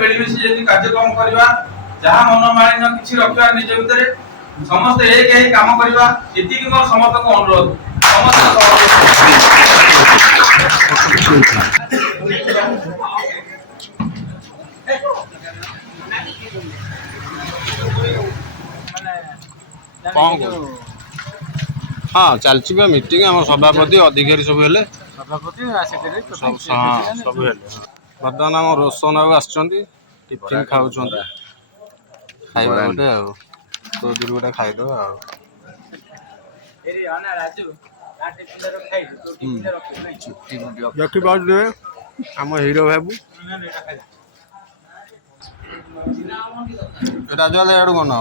मिलमिशि यदि कार्यक्रम करवा जहाँ मनोमालिन्य किसी रखा निज भितर समस्त एक काम करवा ये मोर समस्त को अनुरोध समस्त हाँ चलती मीटिंग आम सभापति अधिकारी सब हेले सभापति सब बर्तमान आम रोशन बाबू आफिन खाऊँ खाइबा गोटे आदूर गोटे खाईदे देखी पारे आम हीरो बाबू राजवाल यार कौन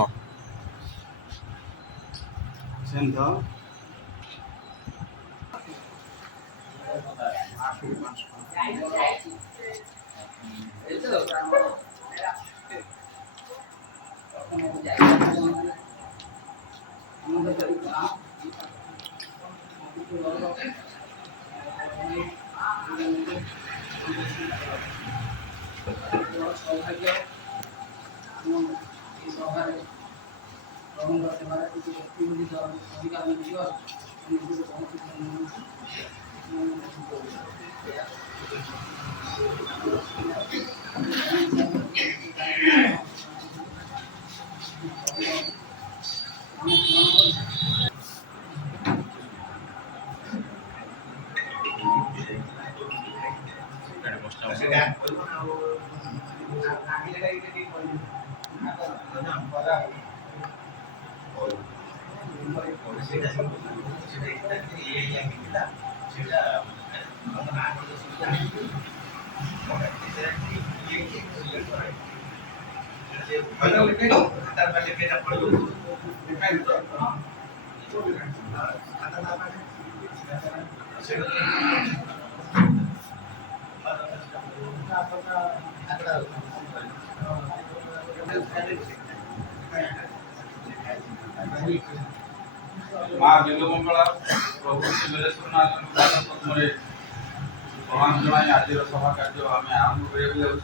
माँ जगमंगला प्रभु शिवरेश्वरनाथ प्रणाम जनाई आज सभा कार्य आम आरंभ कर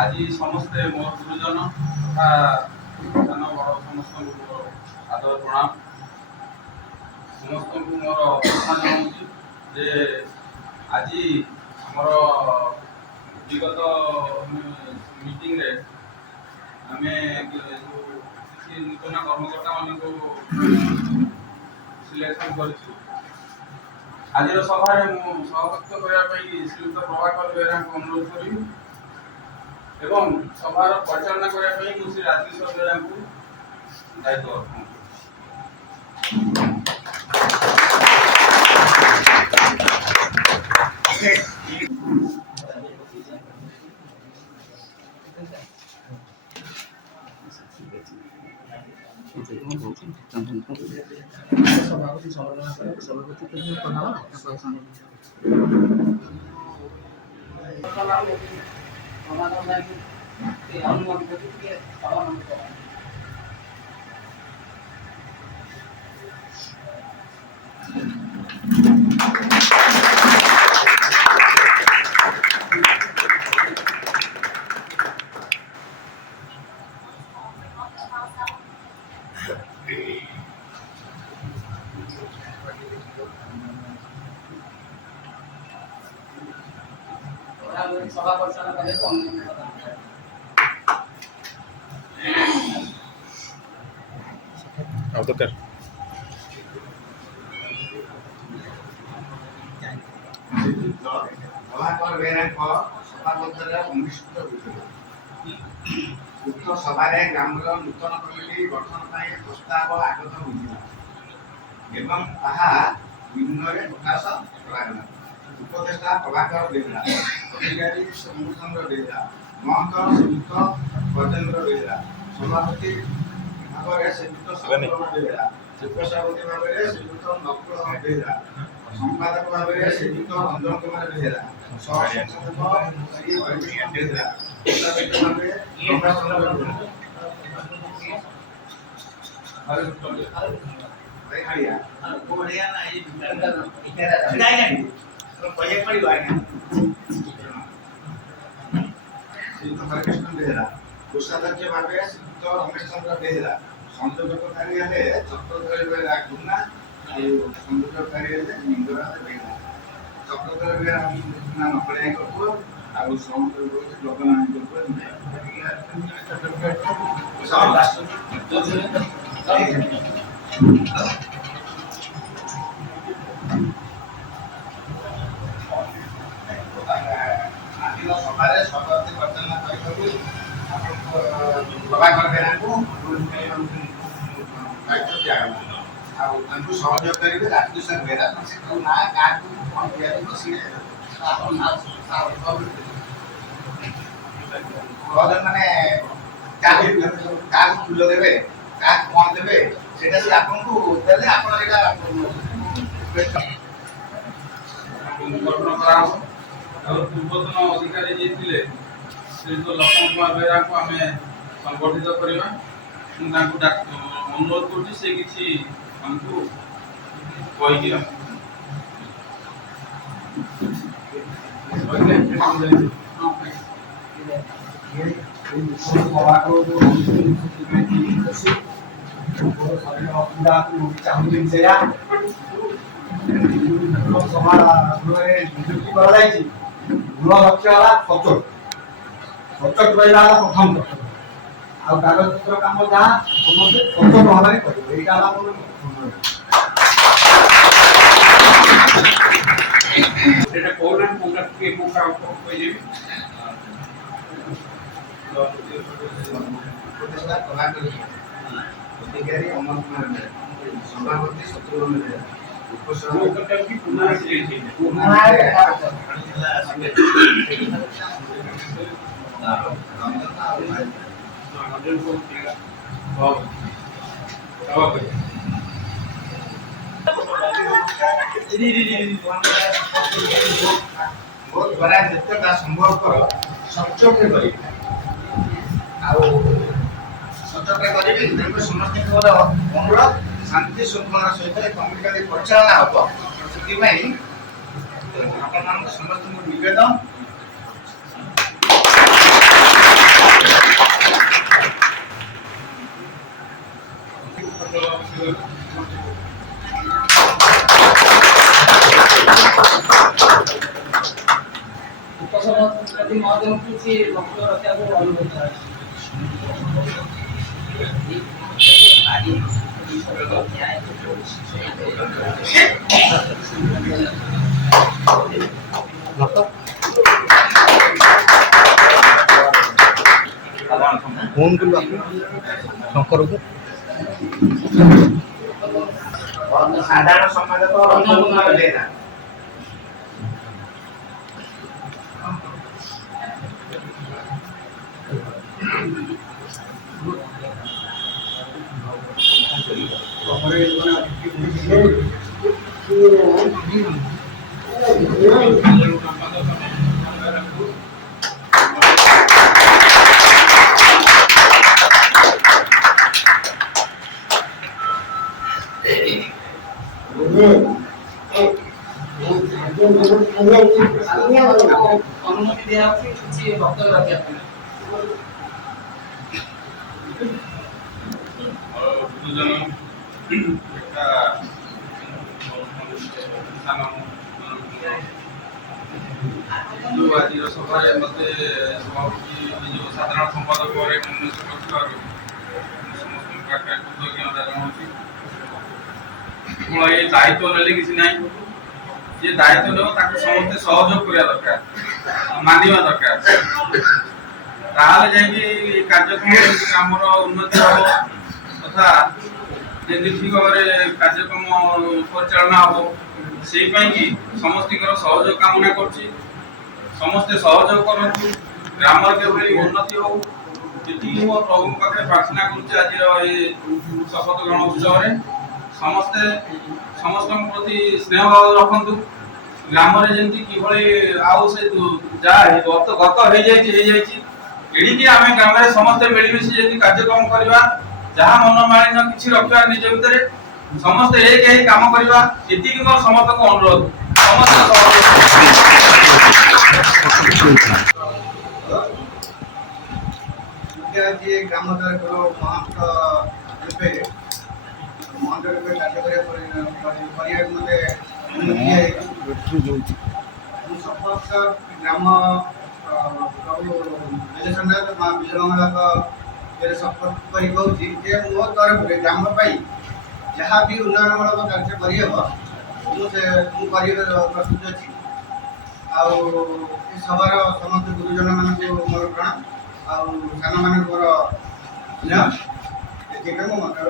आज समस्ते मोर गुरुजन तथा सान बड़ समस्त आदर प्रणाम समस्त मोर अभ्यर्थना जनाऊँगी जे आज आमर विगत मीटिंग रे आमे नूतन कर्मकर्ता मान सिलेक्शन कर आज सभा सहभागित्व करने श्रीयुक्त प्रभाकर बेहरा को अनुरोध करी एवं सभार परिचालना करने श्री राजेश्वर बेहरा को दायित्व अर्पण सभापति सभा परिचालन करने को अब तो कर प्रभाकर बेहरा सभापति अनुष्ठित उक्त सभार ग्रामर नूतन कमिटी गठन प्रस्ताव आगत होता निम्न प्रकाश करागला उपदेष्टा प्रभाकर बेहरा अधिकारी सोमचंद्र बेहरा महंत श्रीयुक्त गजेन्द्र बेहरा सभापति भाव में श्रीयुक्त संतोष बेहरा उपसभापति भाव में श्रीयुक्त नकुल बेहरा संपादक भाव में श्रीयुक्त रंजन कुमार बेहरा सहसंपादक श्री अरविंद बेहरा भाव में प्रभाचंद्र बेहरा तो पहले पड़ी बात है ଶ୍ରୀଯୁକ୍ତ ହରିକୃଷ୍ଣ ବେହେରା, କୋଷାଧ୍ୟକ୍ଷ ଭାବେ ଶ୍ରୀଯୁକ୍ତ ରମେଶ ଚନ୍ଦ୍ର ବେହେରା, ସଂଯୋଜକକାରୀ ହେଲେ ଚକ୍ରଧର ବେହେରା ଗୁନା ଆଉ ସଂଯୋଜକକାରୀ ହେଲେ ଲିଙ୍ଗରାଜ ବେହେରା। ଚକ୍ରଧର ବେହେରା ନକଳିଆଙ୍କ ପୁଅ ଆଉ ସୌନ୍ଦର୍ଯ୍ୟ ଲୋକନାଥଙ୍କ ପୁଅ। ଆଜିର ସଭାରେ ସଭାପତି ପରିଚାଳନା କରିବାକୁ ପ୍ରଭାକର ବେହେରାଙ୍କୁ ଦାୟିତ୍ୱ ଦିଆଗଲା। ଆଉ ତାଙ୍କୁ ସହଯୋଗ କରିବେ ରାଜକିଶୋର ବେହେରା। ସେ କୋଉ ନାଁ କାହାକୁ କ'ଣ ଦିଆଯିବ ସିଏ ମାନେ କାହାକୁ ଫୁଲ ଦେବେ, କାହାକୁ କ'ଣ ଦେବେ ସେଇଟା ସେ ଆପଣଙ୍କୁ ଦେଲେ ଆପଣ ଏଇଟା ପୂର୍ବତନ ଅଧିକାରୀ ଯିଏ ଥିଲେ ଶ୍ରୀଯୁକ୍ତ ଲକ୍ଷ୍ମଣ କୁମାର ବେହେରାଙ୍କୁ ଆମେ ସଂଗଠିତ କରିବା। ମୁଁ ତାଙ୍କୁ ଅନୁରୋଧ କରୁଛି ସେ କିଛି ଆମକୁ କହିଦିଅ। ନିଯୁକ୍ତି କରାଯାଇଛି। ମୂଳ ଲକ୍ଷ୍ୟ ହେଲା ସଚୋଟ ରହିବା ହେଲା ପ୍ରଥମ ଲକ୍ଷ୍ୟ। ଆଉ କାଗଜପତ୍ର କାମ ଯାହା ସମସ୍ତେ ସଚୋଟ ଭାବରେ କରିବେ, ଏଇଟା ହେଲା ମୋର ସେଇଟା କହୁନାହାନ୍ତି କୋଉଟା କିଏ କୋଉ କାମ କହିଦେବି। ଅଧିକାରୀ ଅମର କୁମାର ବେହେରା, ସଭାପତି ଶତ୍ରୁଘ୍ନ ବେହେରା, ଉପସଭାପତି ମୋ ଦ୍ୱାରା ଯେତେଟା ସମ୍ଭବପର ସଚ୍ଚୋଟରେ କରିବି ଆଉ ସଚ୍ଚୋଟରେ କରିବି। ତେଣୁ ସମସ୍ତଙ୍କର ଅନୁରୋଧ ଶାନ୍ତି ଶୃଙ୍ଖଳାର ସହିତ ଏ କମିଟି ପରିଚାଳନା ହେବ। ସେଥିପାଇଁ ଆପଣମାନଙ୍କୁ ସମସ୍ତଙ୍କୁ ନିବେଦନ ଉପସଭାପତି ମହୋଦୟଙ୍କୁ କିଛି ବକ୍ତବ୍ୟ ରଖିବାକୁ ଅନୁରୋଧ କରାଯାଇଛି। ଫୋନ୍ କରିବା ଶଙ୍କରକୁ। ସାଧାରଣ ସମ୍ପାଦକ ରଞ୍ଜନ କୁମାର ବେହେରା, ଅନୁମତି ଦିଆଯାଉଛି କିଛି ବକ୍ତବ୍ୟ ରଖିବା ପାଇଁ। ଆଜିର ସଭାରେ ମୋତେ ସଭାପତି ସାଧାରଣ ସମ୍ପାଦକ ଭାବରେ ମନୋନୀତ କରିଥିବାରୁ ସମସ୍ତଙ୍କ ପାଖରେ କୃତଜ୍ଞତା ଜଣାଉଛି। କେବଳ ଏ ଦାୟିତ୍ୱ ନେଲେ କିଛି ନାହିଁ, ଯିଏ ଦାୟିତ୍ୱ ନେବ ତାକୁ ସମସ୍ତେ ସହଯୋଗ କରିବା ଦରକାର, ମାନିବା ଦରକାର। ତାହେଲେ ଯାଇକି କାର୍ଯ୍ୟକ୍ରମ ଆମର ଉନ୍ନତି ହେବ ତଥା ଯେମିତି ଠିକ ଭାବରେ କାର୍ଯ୍ୟକ୍ରମ ପରିଚାଳନା ହେବ। ସେଇପାଇଁକି ସମସ୍ତଙ୍କର ସହଯୋଗ କାମନା କରୁଛି। ସମସ୍ତେ ସହଯୋଗ କରନ୍ତୁ, ଗ୍ରାମର କେଭଳି ଉନ୍ନତି ହଉ, ଏତିକି ମୋ ପ୍ରଭୁଙ୍କ ପାଖରେ ପ୍ରାର୍ଥନା କରୁଛି। ଆଜିର ଏ ଶପଥ ଗ୍ରହଣ ଉତ୍ସବରେ ସମସ୍ତେ ସମସ୍ତଙ୍କ ପ୍ରତି ସ୍ନେହ ଭାବ ରଖନ୍ତୁ। ଗ୍ରାମରେ ଯେମିତି କିଭଳି ଆଉ ସେ ଯାହା ଗତ ହେଇଯାଇଛି ଏଣିକି ଆମେ ଗ୍ରାମରେ ସମସ୍ତେ ମିଳିମିଶି ଯେମିତି କାର୍ଯ୍ୟକ୍ରମ କରିବା, ଯାହା ମନୋମାଳିନ୍ୟ କିଛି ରଖିବା ନିଜ ଭିତରେ, ସମସ୍ତେ ଏକ ହେଇ କାମ କରିବା, ଏତିକି ମୋର ସମସ୍ତଙ୍କୁ ଅନୁରୋଧ। ସମସ୍ତେ मुख्य जी ग्राम तरफ महंत रूपे कार्य करने मते समस्त ग्राम विजयचंद्र माँ विजयमंगला सपोर्ट कर मो तरफ ग्राम जहाँ भी उन्नयनमूलक कार्य करहब मुझे प्रस्तुत अच्छी सभार समस्त गुरुजन मान मोर प्रणाम सान मान मोर ये मो मंत्र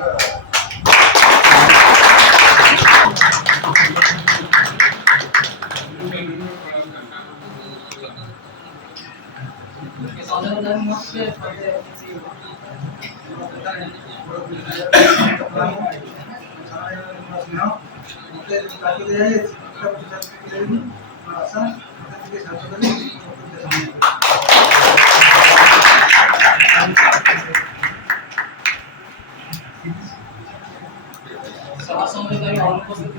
सभा समय अनुपस्थित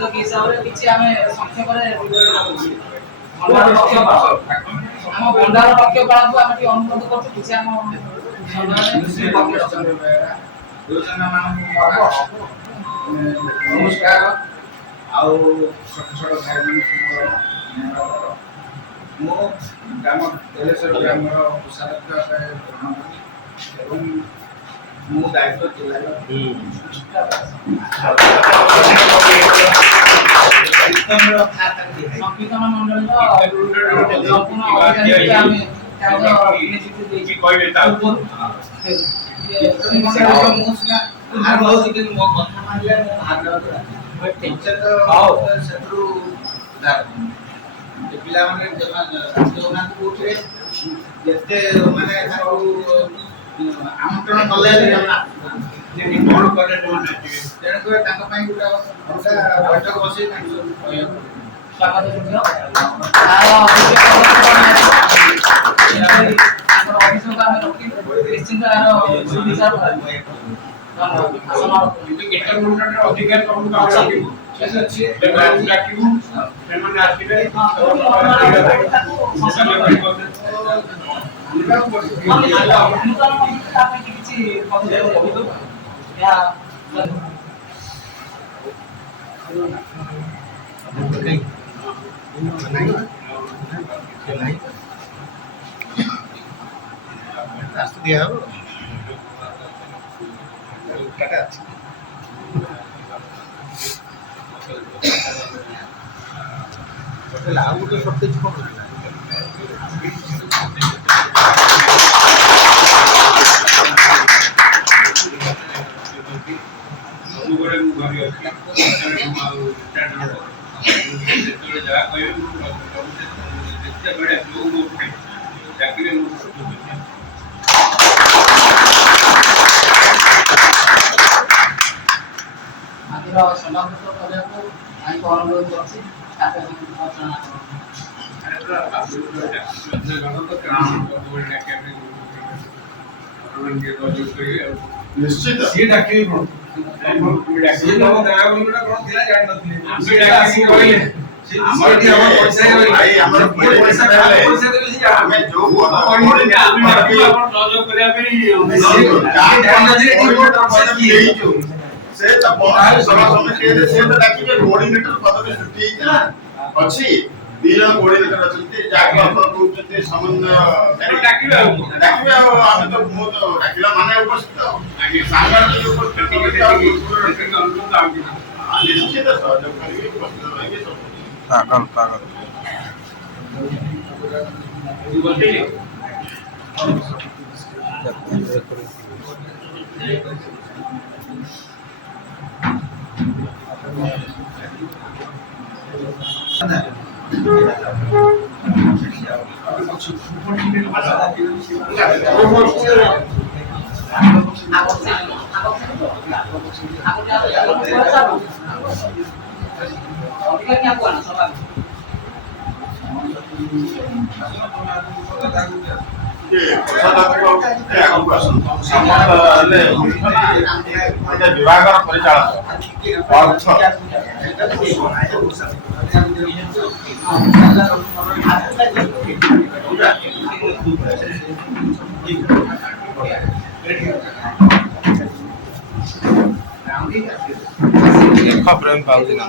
दुखित हिसाब से किसी आम संक्षेप आम भंडार लक्ष्यपाल को आम अनुरोध कर नमस्कार आउ छोट छोट भाई मो ग्राम तेलेश्वर ग्राम कुशालत्व एवं मो दायित्व जिला संकीर्तन मंडल संपूर्ण अधिकारी आमंत्रण कले कौन कले तेणुक बैठक बस निश्चित सी डाकी कोन सी नो दया बोलुडा कोन थिला जान नथि सी डाकी कहले हमर दी हमर पैसा भाई हमर पैसा पैसा देबे जे हमें जो कोन ने आपण सहयोग करिया पे जान नथि रिपोर्ट पैसा की जो से तब सभा समिति से डाकी के कोऑर्डिनेटर पदवी सृष्टि ना अछि दिया कोऑर्डिनेटर अछि जाक अपन कहते समन्वय डाकिबा आमे तो मो तो डाकिला माने उपस्थित आगे सांगठनिक उपस्थित अनुरोध आगे निश्चित सहयोग करिवे उपस्थित रहिए सब पागल ଆଗକୁ ଆସନ୍ତୁ ଆମର ହେଲେ ଗୋଟେ ବିଭାଗର ପରିଚାଳକ ଦେଖ ପ୍ରେମ ପାଉଛି ନା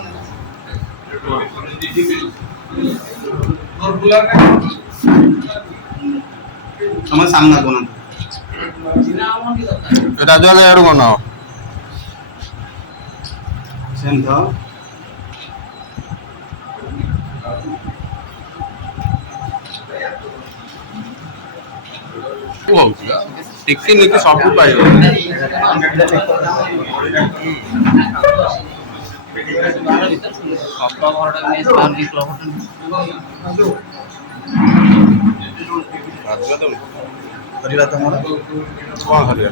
ତମ ସାମ୍ନା ବନାନ୍ତୁ ରାଜୁ ହେଲେ ଏଆଡୁ କଣ ସେମିତି ତ ଟିକି ନିକି ସବୁ ପାଇବ କରିବା ତମର କଣ କରିବା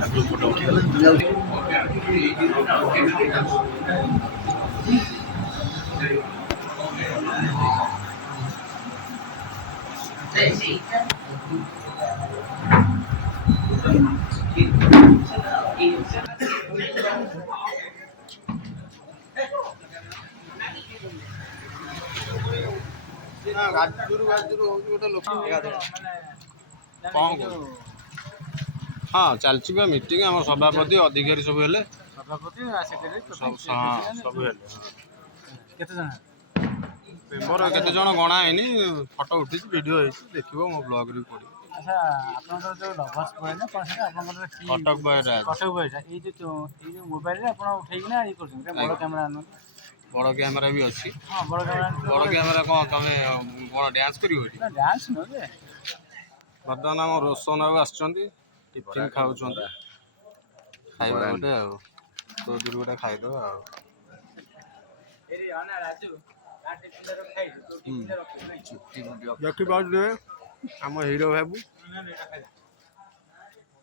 ହଁ ଚାଲିଛି ବା ମିଟିଂ ଆମ ସଭାପତି ଅଧିକାରୀ ସବୁ ହେଲେ ସଭାପତି ସବୁ ହେଲେ କେତେ ଜଣ ମେମ୍ବର କେତେ ଜଣ ଗଣା ହେଇନି ଫଟୋ ଉଠିଛି ଭିଡ଼ିଓ ହେଇଛି ଦେଖିବ ମୋ ବ୍ଲଗ୍ରେ ବି ପଡ଼ିବ ଆଚ୍ଛା ଆପଣଙ୍କର ଯେଉଁ ଲଭର୍ସ ବୟ ନା କ'ଣ ସେଟା ଆପଣଙ୍କର କଟକ ବୟରା କଟକ ବୟଟା ଏଇ ଯେଉଁ ମୋବାଇଲରେ ଆପଣ ଉଠେଇକିନା ଇଏ କରୁଛନ୍ତି ବଡ଼ କ୍ୟାମେରା ଆଣନ୍ତି ବଡ଼ କ୍ୟାମେରା ବି ଅଛି ହଁ ବଡ଼ କ୍ୟାମେରା ବଡ଼ କ୍ୟାମେରା କ'ଣ ତମେ କ'ଣ ଡ୍ୟାନ୍ସ କରିବ ଏଠି ଡ୍ୟାନ୍ସ ନୁହେଁ ଯେ ବର୍ତ୍ତମାନ ଆମ ରୋଶନ ବାବୁ ଆସିଛନ୍ତି ଟିଫିନ୍ ଖାଉଛନ୍ତି ଖାଇବା ଗୋଟେ ଆଉ ତୋ ଦୂର ଗୋଟେ ଖାଇଦେବା ଆଉ ଦେଖିପାରୁଥିବେ ଆମ ହିରୋ ବାବୁ